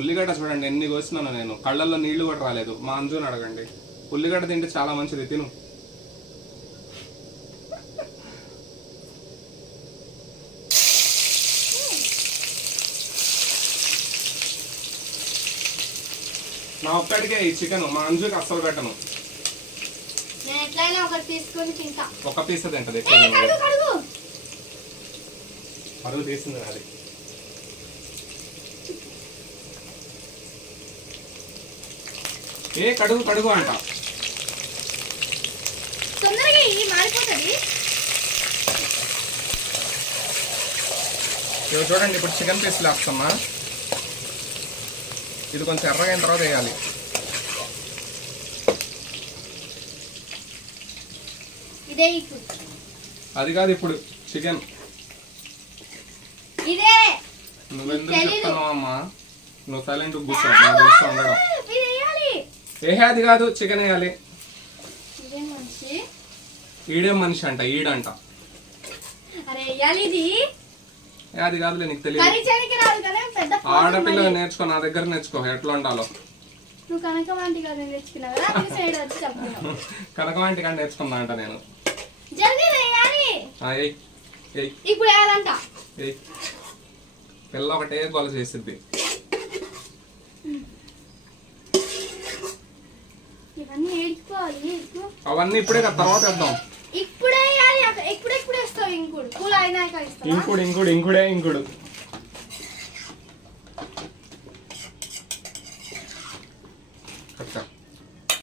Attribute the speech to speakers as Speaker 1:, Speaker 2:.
Speaker 1: ఉల్లిగడ్డ చూడండి ఎన్ని కోసినాను నేను. కళ్ళల్లో నీళ్ళు కూడా రాలేదు. మా అంజుని అడగండి. ఉల్లిగడ్డ తింటే చాలా మంచిది తిను. నా ఒక్కడికే ఈ చికెన్ మా అంజుకి అస్సలు పెట్టను. ఒక పీస్ తింటది పరుగు తీసింది అది ఏ కడుగు కడుగు అంట.
Speaker 2: తొందరగా ఇది మారిపోతుంది
Speaker 1: ఇవి చూడండి ఇప్పుడు చికెన్ పీస్ వేస్తామా ఇది కొంచెం ఎర్రగా అయిన తర్వాత వేయాలి.
Speaker 2: ఇదే ఇప్పుడు.
Speaker 1: అది కాదు ఇప్పుడు చికెన్.
Speaker 2: ఇదే.
Speaker 1: నువ్వెందుకు. చెప్తున్నావు అమ్మా నువ్వు సైలెంట్ కూర్చో నాకు తెలుసు ఉండడం.
Speaker 2: ఇది వేయాలి
Speaker 1: ఏ అది కాదు? చికెన్ వేయాలి. ఈడే మనిషి అంట ఈడంట అది కాదులే నీకు తెలియదు. ఆడపిల్ల. నేర్చుకో నా దగ్గర నేర్చుకో ఎట్లా ఉండాలో.
Speaker 2: కనకమాంటి
Speaker 1: కానీ నేర్చుకున్నా అంట నేను. పిల్ల ఒకటే గొల చేసిద్ది. అవన్నీ ఇప్పుడే కదా తర్వాత వేద్దాం.
Speaker 2: ఇప్పుడే ఇప్పుడే ఇప్పుడే వేస్తావు ఇంకుడు? కూల్ అయినాక ఇస్తావు
Speaker 1: ఇంకుడు ఇంకుడు ఇంకుడే ఇంకుడు. కరెక్టా